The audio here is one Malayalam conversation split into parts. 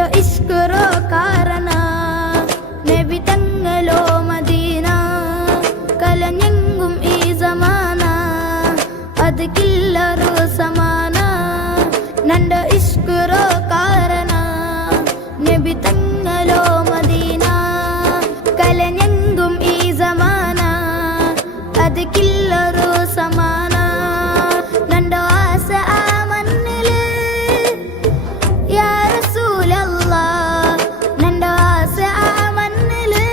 ನಂಡೋ ಇಸ್ಕರೋ ಕಾರಣ നബി തങ്ങളോ മദീന കലഞ്ഞെങ്കും ഈ സമാന അത് കില്ലറു സമാന നണ്ടോ ഇഷ്കുറോ കാരണ നബി തങ്ങളോ മദീന കലഞ്ഞെങ്കും ഈ സമാന അത് കില്ലറു സമാന നണ്ടോ ആസ ആ മണ്ണില് യാ റസൂലല്ലാഹ് നണ്ടോ ആസ ആ മണ്ണില്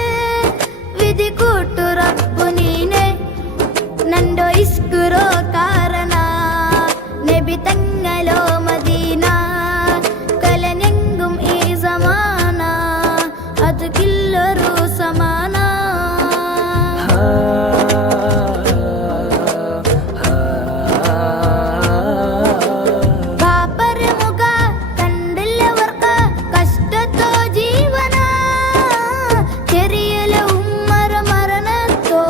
വിധി കൂട്ടു റബ്ബു നീനെ നണ്ടോ ഇഷ്കുറോ കാരണ നബി തങ്ങളോ മദീന കലനെങ്കും ഈ സമാന അത് കില്ലറു സമാന ബാപ്പര മുഖ കണ്ടില്ലവർക്ക് കഷ്ടത്തോ ജീവന ചെറിയല ഉമ്മര മരണത്തോ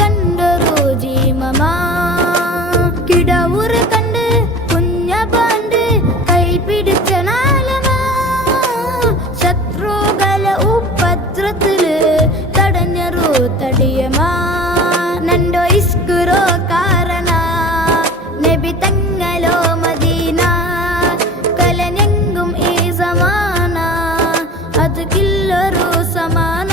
കണ്ടൊരു ജീമമാ കിടവുറ് കണ്ട് കുഞ്ഞപാണ്ട് കൈ പിടിച്ച നാലമാ ശത്രുകള ഉപദ്രത്തില് തടഞ്ഞറു തടിയമാ നണ്ടോ ഇസ്കുറോ കാരണ നബി തങ്ങളോ മദീന കലനെങ്കും ഈ സമാന അത് കില്ലറു സമാന